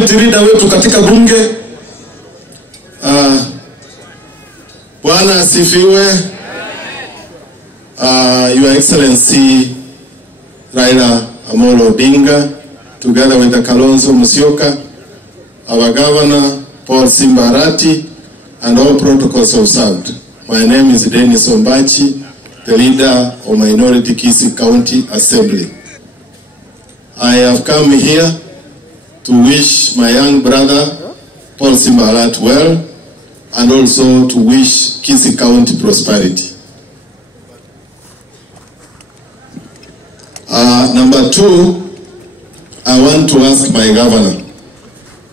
Leader wetu katika bunge. Bwana asifiwe. Your Excellency Raila Amolo Odinga, together with the Kalonzo Musyoka, our Governor Hon Simba, and all protocols observed. My name is Dennis Ombachi, the leader of Minority Kisii County Assembly. I have come here to wish my young brother Hon Simba well, and also to wish Kisii County prosperity. Number two, I want to ask my governor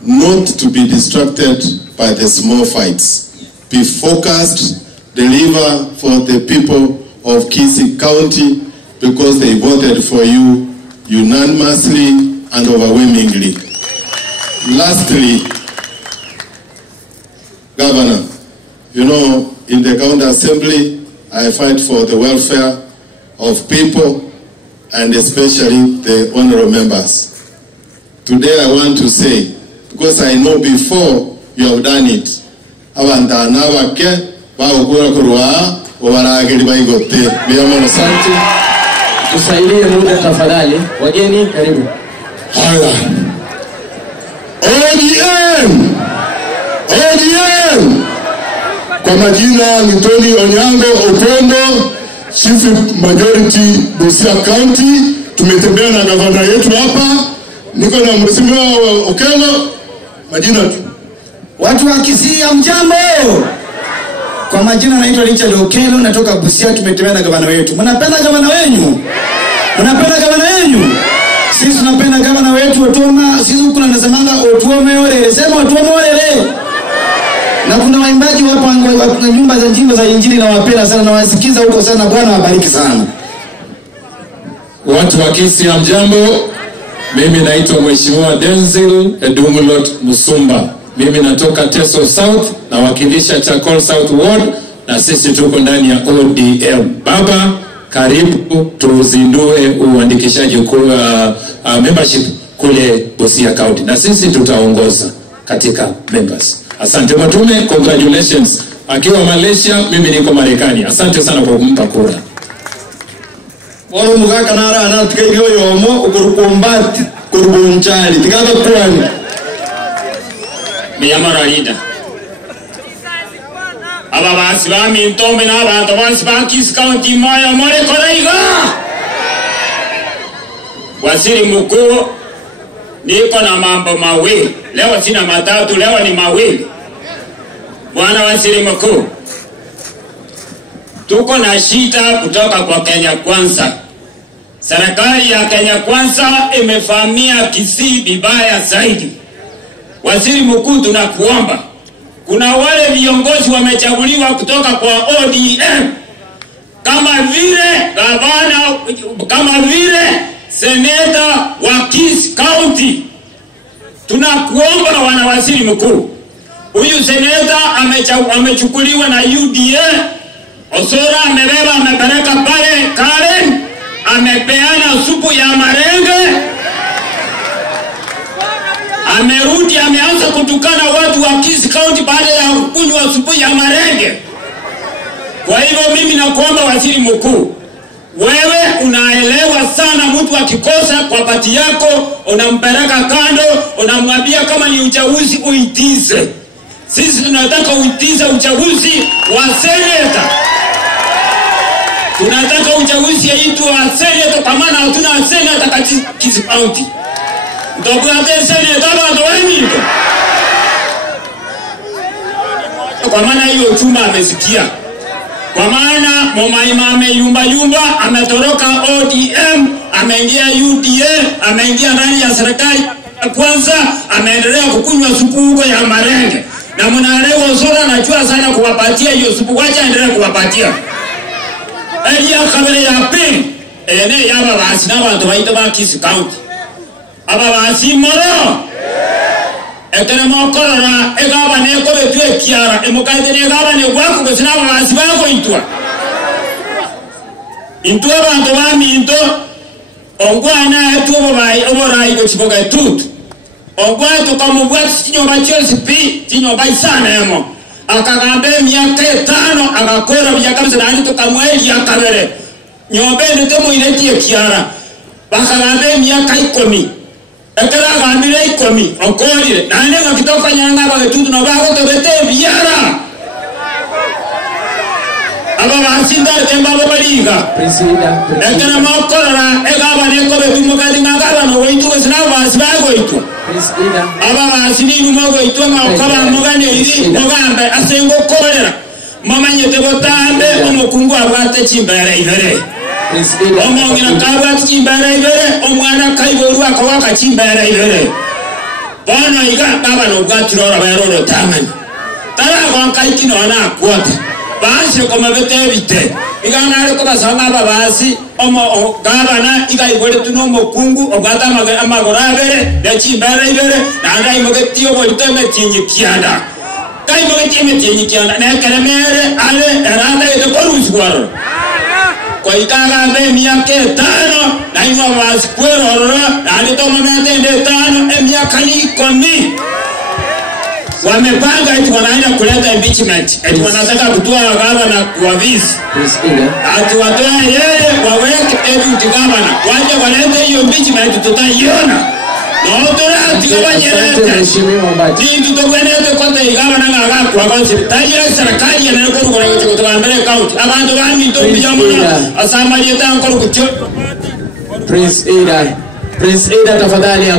not to be distracted by the small fights. Be focused, deliver for the people of Kisii County because they voted for you unanimously and overwhelmingly. Lastly, Governor, you know, in the county assembly, I fight for the welfare of people and especially the honorable members. Today I want to say, because I know before you have done it, tusaidie muda tafadhali. Wageni karibu. Haya. ODM! ODM! Kwa majina ni Tony Onyango Opondo, Chief Majority Busia County. Tumetembea na gavana yetu hapa. Niko na mheshimiwa Okelo. Majina tu. Watu wa Kisii mjambo. Kwa majina naitwa Richard Okelo, natoka Busia. Tumetembea na gavana wetu. Mnapenda gavana wenu? Mnapenda gavana wenu? Sisi tunapenda gavana wetu Otoma. Sisi huko tunasemanga Otuome ole. Sema Otuome ole. Na kuna waimbaji hapa nyumba za njimbo za injili na wapenda sana na wasikiza huko sana. Bwana wabariki sana. Watu wa Kisii mjambo. Mimi naitwa Mheshimiwa Denzel Edumulot Musumba. Mimi natoka Teso South na wakilisha Chakol South Ward, na sisi tuko ndani ya ODM. Baba, karibu tuzindue uandikishaji kwa membership kule Busia County, na sisi tutaongoza katika members. Asante matume, congratulations. Akiwa Malaysia, mimi niko Marekani. Asante sana kwa kumpa kura. Walo mugaka nara anatikaiyo yomo ukurukumbati kurubunchali tikaba kwani. Miyamara Linda. Aba basi ba mintombe na abantu basi ba Kisii County moyo more koraiga. Waziri mkuu, niko na mambo mawili. Leo sina matatu, leo ni mawili. Bwana Waziri Mkuu, tuko na shida kutoka kwa Kenya Kwanza. Serikali ya Kenya Kwanza imefahamia Kisii vibaya zaidi. Waziri Mkuu, tunakuomba, kuna wale viongozi wamechaguliwa kutoka kwa ODM kama vile gavana, kama vile seneta wa Kisii County. Tunakuomba wana Waziri Mkuu, huyu seneta amechukuliwa na UDA. Osora amebeba amepeleka pale Karen, amepeana supu ya marenge. Amerudi ameanza kutukana watu wa Kisii County baada ya kunywa supu ya marenge. Kwa hivyo mimi nakuomba Waziri Mkuu, wewe unaelewa sana mtu akikosa kwa pati yako unampeleka kando, unamwambia kama ni uchaguzi uitize. Sisi tunataka uitize uchaguzi wa seneta. Tunataka uchaguzi yaitwa seneta, kwa maana hatuna seneta katika Kisii County. Ndogo ate seneta bado wengi. Kwa maana hiyo chuma amesikia. Kwa maana Momaima ameyumba ametoroka ODM, ameingia UDA, ameingia ndani ya serikali Kwanza, ameendelea kukunywa supu huko ya marenge. Na mnaelewa Osora anajua sana kuwapatia hiyo supu, wacha endelee kuwapatia. Elia kabele ya pili, ene yaba basi na bantu baita ba Kisii County. Aba basi moro. Ekene mokorora egaba ne ko betwe kiara emukande ne egaba ne gwako gusina basi bako intwa. Intwa bantu ba minto ongwana etubo bai oborai go chiboga tutu. ogwato kama bwati chinyomba chose pi chinyomba isana yamo akagambe miaka 5 agakora byakabisa nani tukamweli yakabere nyombe ndemo iletie kiara bakagambe miaka 10 ekara gambire 10 okorire nane ngakitoka nyanga bagetudu no bago tobete biara aba basinda temba babaliga ekana makorora egaba neko betumo kadi ngaba no goitu sina basi bago itu aba basini numo goitu ngakaba mogane iri mogambe asengo korera mama nyete botambe omukungu abate chimbara ibere omongina kabati chimbara ibere omwana kaiboru akawaka chimbara ibere bana iga baba no gatirora bayoro tamani tara gwankaikino na kwota baje koma betebite igana ko basanga babasi omo gabana iga ibore tuno mokungu ogata amagora abere ya chimbara ibere nanga imogetiyo boliteme tinyikianda kai mogetiye tinyikianda na kalemere ale eranda ide koruswaro kwa ikaga be miaka 5 na inwa waskwero na nditoma mende 5 miaka ni 10 wamepanga eti wanaenda kuleta impeachment eti wanataka kutoa gavana kwa visi ati watoe yeye waweke eti gavana waje walete hiyo impeachment tutaiona na otora tikabanyerete ni tutogwenete kote gavana ngaga kwa kansi tayira serikali yanako ngora kutoka mbele county abantu bami ntombiyamuna asamaje tanko kucho Prince Ida tafadhali